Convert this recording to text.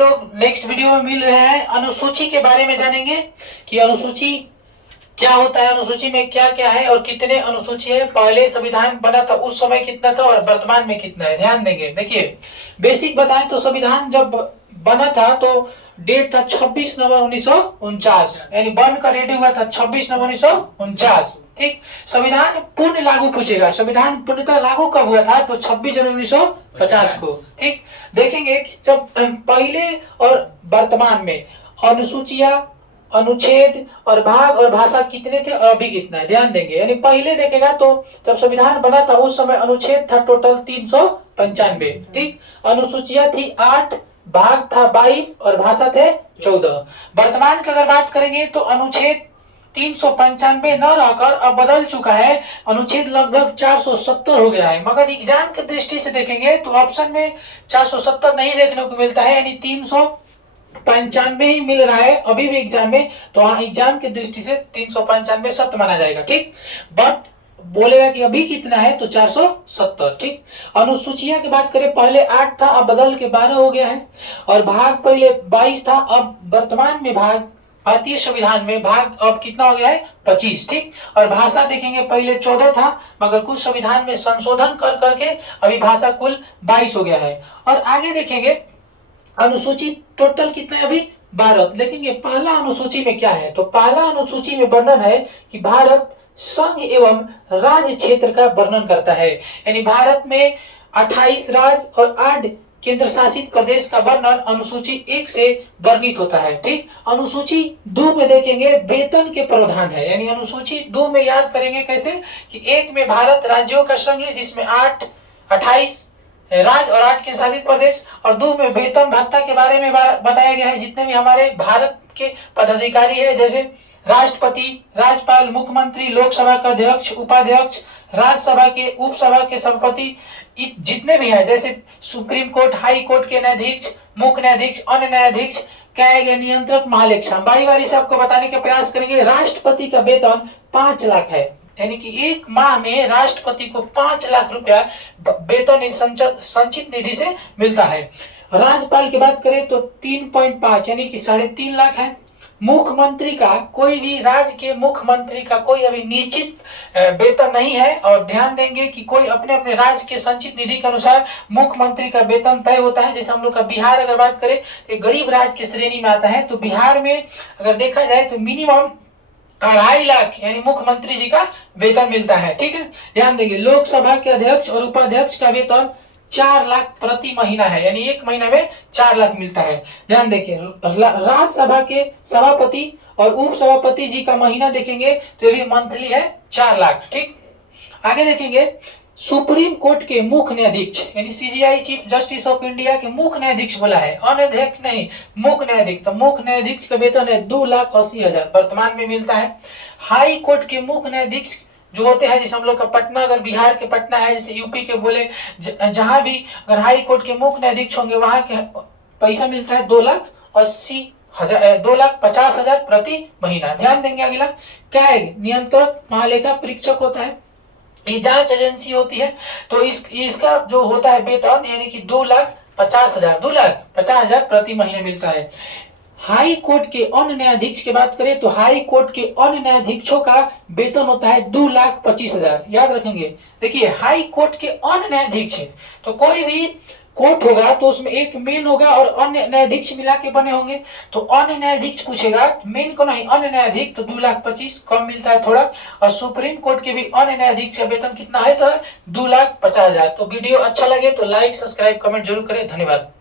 लोग next video में मिल रहे हैं, अनुसूची के बारे में जानेंगे कि अनुसूची क्या होता है, अनुसूची में क्या क्या है और कितने अनुसूची है। पहले संविधान बना था उस समय कितना था और वर्तमान में कितना है, ध्यान देंगे। देखिए बेसिक बताएं तो संविधान जब बना था तो डेट था 26 नवंबर 1949, यानी बन का रेडी हुआ था 26 नवंबर 1949। ठीक, संविधान पूर्ण लागू पूछेगा, संविधान पूर्णतः लागू कब हुआ था तो 26 जनवरी 1950 को। ठीक, देखेंगे कि जब पहले और वर्तमान में अनुसूचियां, अनुच्छेद और भाग और भाषा कितने थे और अभी कितना है, ध्यान देंगे। यानी पहले देखेगा तो जब संविधान बना था उस समय अनुच्छेद था टोटल 395। ठीक, अनुसूचियां थी 8, भाग था 22 और भाषा थे 14। वर्तमान की अगर बात करेंगे तो अनुच्छेद 395 न रहकर अब बदल चुका है, अनुच्छेद लगभग 470 हो गया है। मगर एग्जाम की दृष्टि से देखेंगे तो ऑप्शन में 470 नहीं देखने को मिलता है, यानी 395 ही मिल रहा है अभी भी एग्जाम में। तो हाँ, एग्जाम की दृष्टि से 395 सत्य माना जाएगा। ठीक, बट बोलेगा कि अभी कितना है तो 470। ठीक, अनुसूचियां की बात करें पहले 8 था, अब बदल के 12 हो गया है। और भाग पहले 22 था, अब वर्तमान में भाग भारतीय संविधान में भाग अब कितना हो गया है 25। ठीक, और भाषा देखेंगे पहले 14 था, मगर कुछ संविधान में संशोधन कर करके अभी भाषा कुल 22 हो गया है। और आगे देखेंगे अनुसूची टोटल कितना है अभी 12। देखेंगे पहला अनुसूची में क्या है, तो पहला अनुसूची में वर्णन है कि भारत संघ एवं राज्य क्षेत्र का वर्णन करता है, यानी भारत में 28 राज्य और 8 केंद्र शासित प्रदेश का वर्णन अनुसूची 1 से वर्णित होता है। ठीक, अनुसूची 2 में देखेंगे वेतन के प्रावधान है, यानी अनुसूची 2 में याद करेंगे कैसे कि 1 में भारत राज्यों का संघ है जिसमें 28 राज्य और 8 केंद्र शासित प्रदेश, और 2 में वेतन भत्ता के बारे में बताया गया है। जितने भी हमारे भारत के पदाधिकारी है जैसे राष्ट्रपति, राज्यपाल, मुख्यमंत्री, लोकसभा का अध्यक्ष, उपाध्यक्ष, राज्यसभा के उपसभा के सभापति, जितने भी हैं जैसे सुप्रीम कोर्ट, हाई कोर्ट के न्यायाधीश, मुख्य न्यायाधीश, अन्य न्यायाधीश, क्या नियंत्रक, महालेखा, बारी बारी से आपको बताने का प्रयास करेंगे। राष्ट्रपति का वेतन 5 लाख है, यानी कि एक माह में राष्ट्रपति को 5 लाख रुपया वेतन संचित निधि से मिलता है। राज्यपाल की बात करें तो 3.5 यानी कि 3.5 लाख है। मुख्यमंत्री का, कोई भी राज्य के मुख्यमंत्री का कोई अभी निश्चित वेतन नहीं है, और ध्यान देंगे कि कोई अपने अपने राज्य के संचित निधि के अनुसार मुख्यमंत्री का वेतन तय होता है। जैसे हम लोग का बिहार अगर बात करें तो गरीब राज्य की श्रेणी में आता है, तो बिहार में अगर देखा जाए तो मिनिमम 2.5 लाख यानी मुख्यमंत्री जी का वेतन मिलता है। ठीक है, ध्यान देंगे। लोकसभा के अध्यक्ष और उपाध्यक्ष का वेतन 4 लाख प्रति महीना है, यानी एक महीना में 4 लाख मिलता है। ध्यान देखिए, राज्यसभा के सभापति और उप सभापति जी का महीना देखेंगे तो ये भी मंथली है 4 लाख। ठीक, आगे देखेंगे सुप्रीम कोर्ट के मुख्य न्यायाधीश यानी CGI chief justice of India के मुख्य न्यायाधीश बोला है, अध्यक्ष नहीं, मुख्य न्यायाधीश। तो मुख्य न्यायाधीश का वेतन है 2,80,000 वर्तमान में मिलता है। हाई कोर्ट के मुख्य न्यायाधीश जो होते हैं, जैसे हम लोग का पटना, अगर बिहार के पटना है, जैसे यूपी के बोले, जहां भी अगर हाई कोर्ट के मुख्य न्यायाधीश होंगे वहां के पैसा मिलता है 2,50,000 प्रति महीना। ध्यान देंगे। अगला क्या है, नियंत्रक, महालेखा परीक्षक होता है, ये जांच एजेंसी होती है। तो इसका जो होता है वेतन यानी कि 2,50,000 प्रति महीने मिलता है। हाई कोर्ट के अन्य न्यायाधीश की बात करें तो हाई कोर्ट के अन्य न्यायाधीशों का वेतन होता है 2,25,000। याद रखेंगे। देखिए, हाई कोर्ट के अन्य न्यायाधीश है तो कोई भी कोर्ट होगा तो उसमें एक मेन होगा और अन्य न्यायाधीश मिला के बने होंगे, तो अन्य न्यायाधीश पूछेगा, मेन को नहीं, अन्य न्यायाधीश, तो 2,25,000 कम मिलता है थोड़ा। और सुप्रीम कोर्ट के भी अन्य न्यायाधीश का वेतन कितना है तो 2,50,000। तो वीडियो अच्छा लगे तो लाइक, सब्सक्राइब, कमेंट जरूर करें। धन्यवाद।